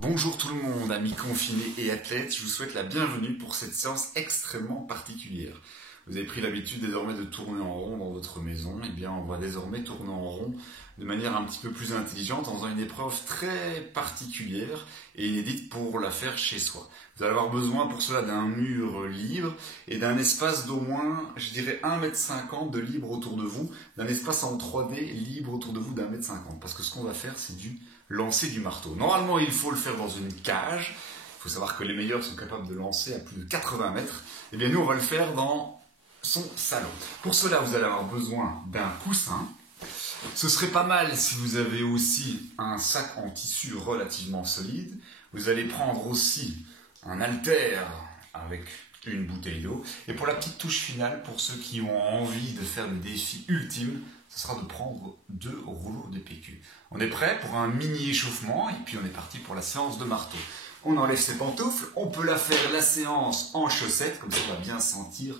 Bonjour tout le monde, amis confinés et athlètes, je vous souhaite la bienvenue pour cette séance extrêmement particulière. Vous avez pris l'habitude désormais de tourner en rond dans votre maison, et bien on va désormais tourner en rond de manière un petit peu plus intelligente en faisant une épreuve très particulière et inédite pour la faire chez soi. Vous allez avoir besoin pour cela d'un mur libre et d'un espace d'au moins, je dirais 1,50 m de libre autour de vous, d'un espace en 3D libre autour de vous d'1,50 m. Parce que ce qu'on va faire, c'est du lancer du marteau. Normalement, il faut le faire dans une cage. Il faut savoir que les meilleurs sont capables de lancer à plus de 80 mètres. Et bien nous, on va le faire dans son salon. Pour cela, vous allez avoir besoin d'un coussin. Ce serait pas mal si vous avez aussi un sac en tissu relativement solide. Vous allez prendre aussi un haltère avec une bouteille d'eau. Et pour la petite touche finale, pour ceux qui ont envie de faire le défi ultime, ce sera de prendre 2 rouleaux de PQ. On est prêt pour un mini échauffement et puis on est parti pour la séance de marteau. On enlève ses pantoufles, on peut la faire la séance en chaussettes, comme ça on va bien sentir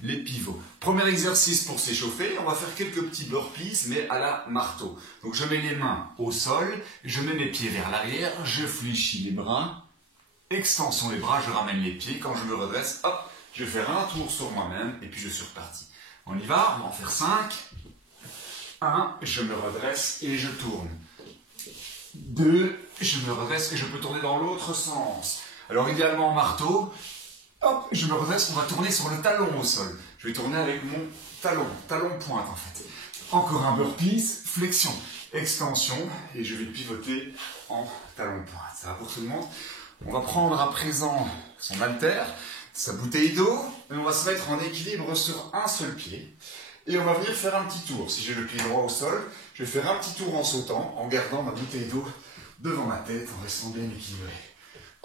les pivots. Premier exercice pour s'échauffer, on va faire quelques petits burpees mais à la marteau. Donc je mets les mains au sol, je mets mes pieds vers l'arrière, je fléchis les bras, extension les bras, je ramène les pieds, quand je me redresse, hop, je vais faire un tour sur moi-même et puis je suis reparti. On y va, on va en faire 5. 1, je me redresse et je tourne. 2, je me redresse et je peux tourner dans l'autre sens. Alors idéalement en marteau, hop, je me redresse, on va tourner sur le talon au sol. Je vais tourner avec mon talon pointe en fait. Encore un burpees, flexion, extension et je vais pivoter en talon pointe. Ça va pour tout le monde? On va prendre à présent son haltère, sa bouteille d'eau et on va se mettre en équilibre sur un seul pied. Et on va venir faire un petit tour. Si j'ai le pied droit au sol, je vais faire un petit tour en sautant, en gardant ma bouteille d'eau devant ma tête, en restant bien équilibré.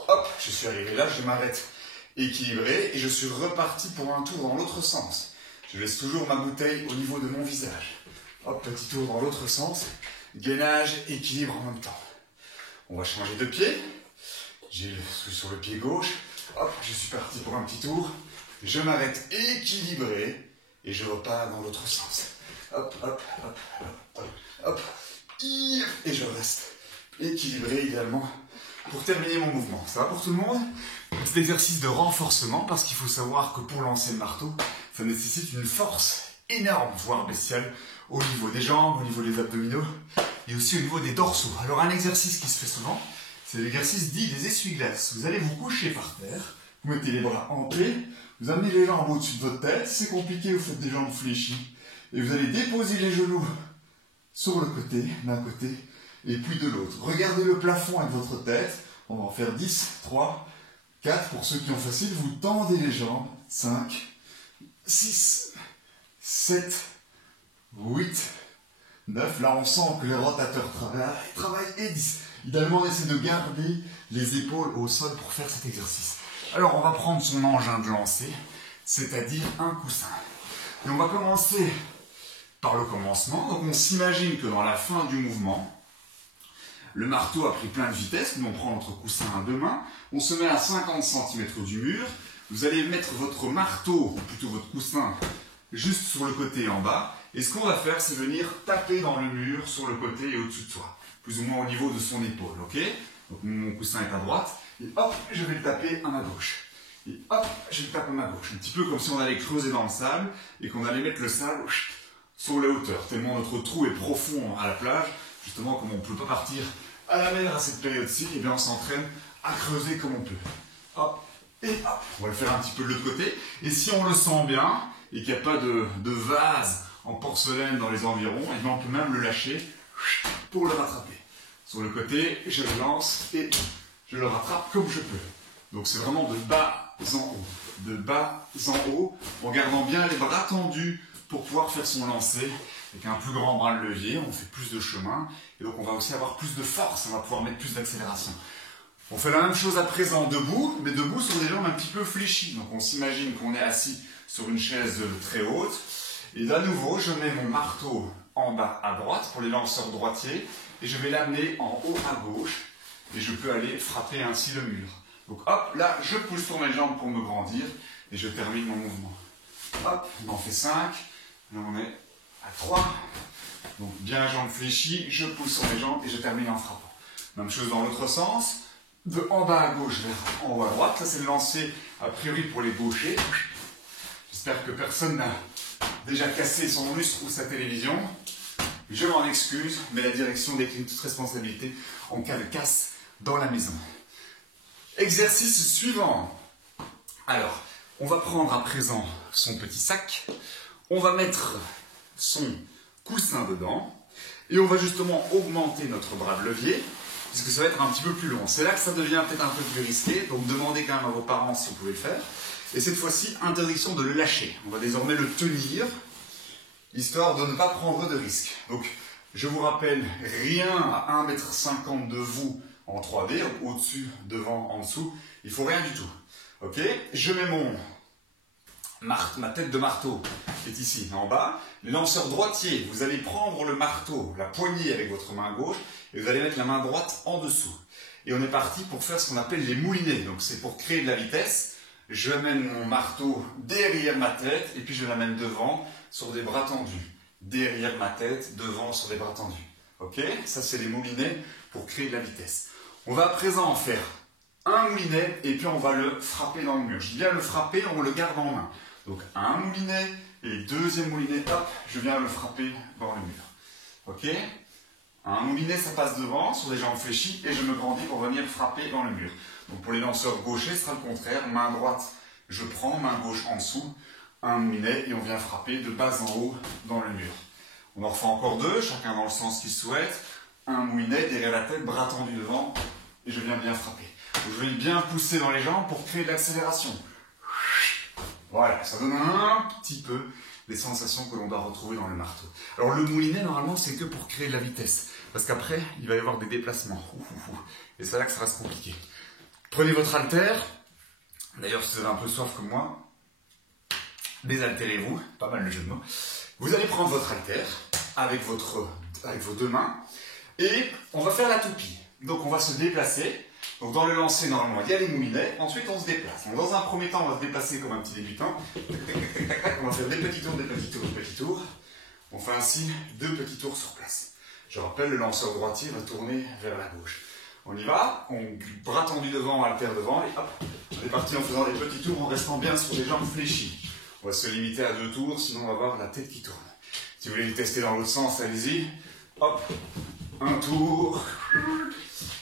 Hop, je suis arrivé là, je m'arrête équilibré et je suis reparti pour un tour dans l'autre sens. Je laisse toujours ma bouteille au niveau de mon visage. Hop, petit tour dans l'autre sens, gainage, équilibre en même temps. On va changer de pied. Je suis sur le pied gauche. Hop, je suis parti pour un petit tour. Je m'arrête équilibré. Et je repars dans l'autre sens. Hop, hop, hop, hop, hop, hop. Et je reste équilibré idéalement pour terminer mon mouvement. Ça va pour tout le monde? Petit exercice de renforcement parce qu'il faut savoir que pour lancer le marteau, ça nécessite une force énorme, voire bestiale, au niveau des jambes, au niveau des abdominaux et aussi au niveau des dorsaux. Alors un exercice qui se fait souvent, c'est l'exercice dit des essuie-glaces. Vous allez vous coucher par terre, vous mettez les bras en paix. Vous amenez les jambes au-dessus de votre tête, c'est compliqué, vous faites des jambes fléchies. Et vous allez déposer les genoux sur le côté, d'un côté, et puis de l'autre. Regardez le plafond avec votre tête. On va en faire 10, 3, 4. Pour ceux qui ont facile, vous tendez les jambes. 5, 6, 7, 8, 9. Là, on sent que les rotateurs travaillent. Et 10. Idéalement, on essaie de garder les épaules au sol pour faire cet exercice. Alors on va prendre son engin de lancer, c'est-à-dire un coussin. Et on va commencer par le commencement. Donc on s'imagine que dans la fin du mouvement, le marteau a pris plein de vitesse. Nous on prend notre coussin à 2 mains, on se met à 50 cm du mur. Vous allez mettre votre marteau, ou plutôt votre coussin, juste sur le côté en bas. Et ce qu'on va faire, c'est venir taper dans le mur sur le côté et au-dessus de soi, plus ou moins au niveau de son épaule. Ok? Donc mon coussin est à droite. Et hop, je vais le taper à ma gauche. Et hop, je le tape à ma gauche. Un petit peu comme si on allait creuser dans le sable et qu'on allait mettre le sable sur les hauteurs. Tellement notre trou est profond à la plage, justement comme on ne peut pas partir à la mer à cette période-ci, et bien on s'entraîne à creuser comme on peut. Hop, et hop. On va le faire un petit peu de l'autre côté. Et si on le sent bien et qu'il n'y a pas de vase en porcelaine dans les environs, et bien on peut même le lâcher pour le rattraper. Sur le côté, je le lance et je le rattrape comme je peux. Donc c'est vraiment de bas en haut. De bas en haut, en gardant bien les bras tendus pour pouvoir faire son lancer. Avec un plus grand bras de levier, on fait plus de chemin. Et donc on va aussi avoir plus de force, on va pouvoir mettre plus d'accélération. On fait la même chose à présent debout, mais debout sur des jambes un petit peu fléchies. Donc on s'imagine qu'on est assis sur une chaise très haute. Et d'à nouveau, je mets mon marteau en bas à droite pour les lanceurs droitiers. Et je vais l'amener en haut à gauche. Et je peux aller frapper ainsi le mur. Donc hop, là, je pousse sur mes jambes pour me grandir. Et je termine mon mouvement. Hop, on en fait 5. Là, on est à 3. Donc bien jambes fléchies, je pousse sur mes jambes et je termine en frappant. Même chose dans l'autre sens. de en bas à gauche vers en haut à droite. Ça, c'est le lancer a priori pour les gauchers. J'espère que personne n'a déjà cassé son lustre ou sa télévision. Je m'en excuse, mais la direction décline toute responsabilité en cas de casse dans la maison. Exercice suivant. Alors, on va prendre à présent son petit sac. On va mettre son coussin dedans. Et on va justement augmenter notre bras de levier, puisque ça va être un petit peu plus long. C'est là que ça devient peut-être un peu plus risqué, donc demandez quand même à vos parents si vous pouvez le faire. Et cette fois-ci, interdiction de le lâcher. On va désormais le tenir, histoire de ne pas prendre de risques. Donc, je vous rappelle, rien à 1,50 m de vous en 3D, au-dessus, devant, en dessous, il ne faut rien du tout. Ok? Je mets ma tête de marteau qui est ici, en bas. Les lanceurs droitiers, vous allez prendre le marteau, la poignée avec votre main gauche, et vous allez mettre la main droite en dessous. Et on est parti pour faire ce qu'on appelle les moulinets. Donc c'est pour créer de la vitesse. Je mène mon marteau derrière ma tête, et puis je l'amène devant sur des bras tendus. Derrière ma tête, devant sur des bras tendus. Ok? Ça, c'est les moulinets pour créer de la vitesse. On va à présent en faire un moulinet, et puis on va le frapper dans le mur. Je dis bien le frapper, on le garde en main. Donc un moulinet, et deuxième moulinet, hop, je viens le frapper dans le mur. Ok? Un moulinet, ça passe devant, sur des jambes fléchies, et je me grandis pour venir frapper dans le mur. Donc pour les lanceurs gauchers, ce sera le contraire. Main droite, je prends, main gauche en dessous, un moulinet, et on vient frapper de bas en haut dans le mur. On en refait encore deux, chacun dans le sens qu'il souhaite. Un moulinet, derrière la tête, bras tendus devant, et je viens bien frapper. Donc, je vais bien pousser dans les jambes pour créer de l'accélération. Voilà, ça donne un petit peu les sensations que l'on doit retrouver dans le marteau. Alors le moulinet, normalement, c'est que pour créer de la vitesse. Parce qu'après, il va y avoir des déplacements. Et c'est là que ça va se compliquer. Prenez votre haltère. D'ailleurs, si vous avez un peu soif comme moi, désaltérez-vous. Pas mal le jeu de mots. Vous allez prendre votre haltère avec vos deux mains. Et on va faire la toupie. Donc on va se déplacer. Donc dans le lancer, normalement, il y a les moulinets, ensuite on se déplace. Donc dans un premier temps, on va se déplacer comme un petit débutant. On va faire des petits tours, des petits tours, des petits tours. On fait ainsi 2 petits tours sur place. Je rappelle, le lanceur droitier va tourner vers la gauche. On y va, bras tendu devant, haltère devant, et hop, on est parti en faisant des petits tours, en restant bien sur les jambes fléchies. On va se limiter à 2 tours, sinon on va avoir la tête qui tourne. Si vous voulez le tester dans l'autre sens, allez-y. Hop, un tour,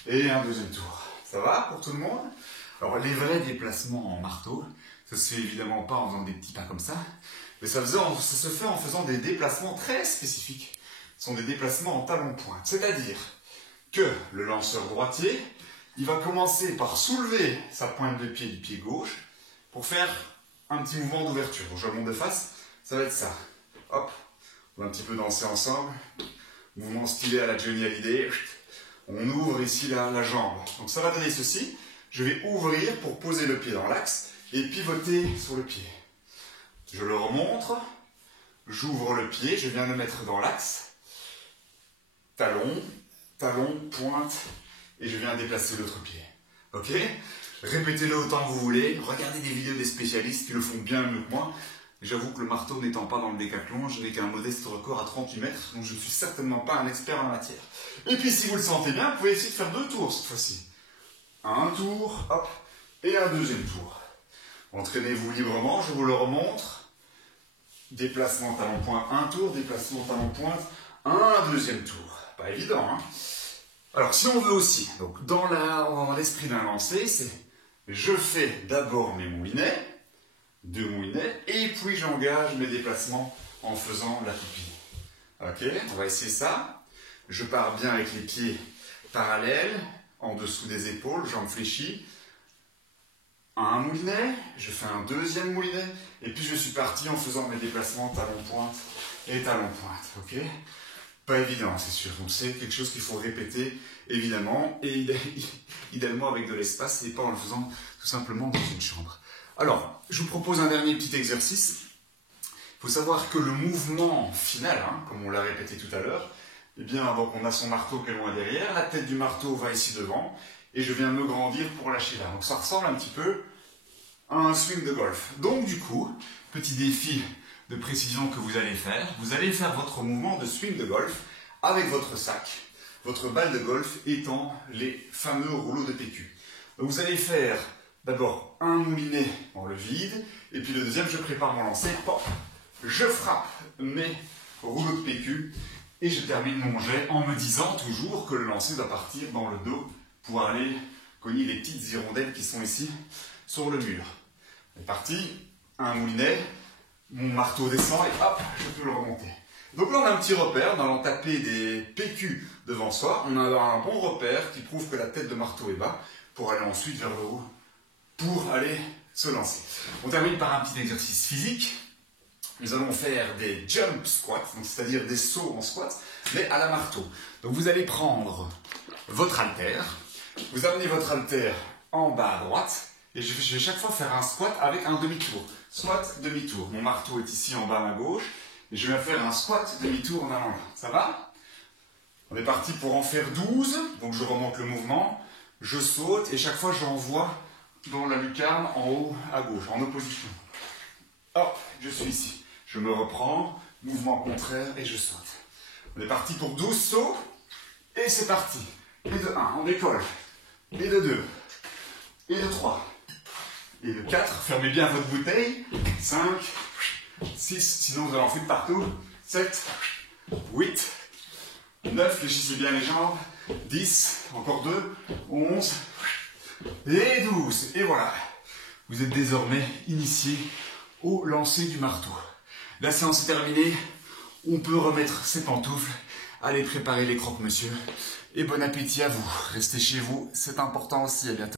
et un deuxième tour. Ça va pour tout le monde? Alors les vrais déplacements en marteau, ça se fait évidemment pas en faisant des petits pas comme ça, mais ça se fait en faisant des déplacements très spécifiques. Ce sont des déplacements en talon-pointe. C'est-à-dire que le lanceur droitier, il va commencer par soulever sa pointe de pied du pied gauche pour faire un petit mouvement d'ouverture. Je remonte de face, ça va être ça. Hop, on va un petit peu danser ensemble. Mouvement stylé à la Johnny Hallyday. On ouvre ici la jambe. Donc ça va donner ceci. Je vais ouvrir pour poser le pied dans l'axe et pivoter sur le pied. Je le remontre. J'ouvre le pied. Je viens le mettre dans l'axe. Talon, talon, pointe. Et je viens déplacer l'autre pied. Ok? Répétez-le autant que vous voulez. Regardez des vidéos des spécialistes qui le font bien mieux que moi. J'avoue que le marteau n'étant pas dans le décathlon, je n'ai qu'un modeste record à 38 mètres, donc je ne suis certainement pas un expert en la matière. Et puis si vous le sentez bien, vous pouvez essayer de faire 2 tours cette fois-ci. Un tour, hop, et un deuxième tour. Entraînez-vous librement, je vous le remontre. Déplacement talon-pointe, un tour, déplacement talon-pointe, un deuxième tour. Pas évident, hein? Alors si on veut aussi, donc dans l'esprit d'un lancer, c'est je fais d'abord mes moulinets, 2 moulinets, et puis j'engage mes déplacements en faisant la toupie. Ok, on va essayer ça. Je pars bien avec les pieds parallèles, en dessous des épaules, jambes fléchies. Un moulinet, je fais un deuxième moulinet, et puis je suis parti en faisant mes déplacements talon-pointe et talon-pointe. Ok, pas évident, c'est sûr. Donc c'est quelque chose qu'il faut répéter, évidemment, et idéalement avec de l'espace, et pas en le faisant tout simplement dans une chambre. Alors, je vous propose un dernier petit exercice. Il faut savoir que le mouvement final, comme on l'a répété tout à l'heure, eh bien, donc on a son marteau qui est loin derrière, la tête du marteau va ici devant, et je viens me grandir pour lâcher là. Donc ça ressemble un petit peu à un swing de golf. Donc du coup, petit défi de précision que vous allez faire votre mouvement de swing de golf avec votre sac, votre balle de golf étant les fameux rouleaux de PQ. Donc vous allez faire d'abord un moulinet dans le vide, et puis le deuxième, je prépare mon lancer, je frappe mes rouleaux de PQ, et je termine mon jet en me disant toujours que le lancer doit partir dans le dos pour aller cogner les petites hirondelles qui sont ici sur le mur. C'est parti, un moulinet, mon marteau descend et hop, je peux le remonter. Donc là on a un petit repère, en allant taper des PQ devant soi, on a un bon repère qui prouve que la tête de marteau est bas pour aller ensuite vers le haut, pour aller se lancer. On termine par un petit exercice physique. Nous allons faire des jump squats, c'est-à-dire des sauts en squat, mais à la marteau. Donc vous allez prendre votre haltère, vous amenez votre haltère en bas à droite, et je vais chaque fois faire un squat avec un demi-tour. Squat, demi-tour. Mon marteau est ici en bas à ma gauche, et je vais faire un squat, demi-tour en allant là. Ça va? On est parti pour en faire 12, donc je remonte le mouvement, je saute, et chaque fois j'envoie dans la lucarne en haut à gauche, en opposition. Hop, je suis ici. Je me reprends, mouvement contraire, et je saute. On est parti pour 12 sauts, et c'est parti. Et de 1, on décolle. Et de 2, et de 3, et de 4, fermez bien votre bouteille. 5, 6, sinon vous allez en foutre partout. 7, 8, 9, fléchissez bien les jambes. 10, encore 2, 11, et 12. Et voilà, vous êtes désormais initié au lancer du marteau. La séance est terminée, on peut remettre ses pantoufles, allez préparer les croque-monsieur, et bon appétit à vous. Restez chez vous, c'est important aussi, à bientôt.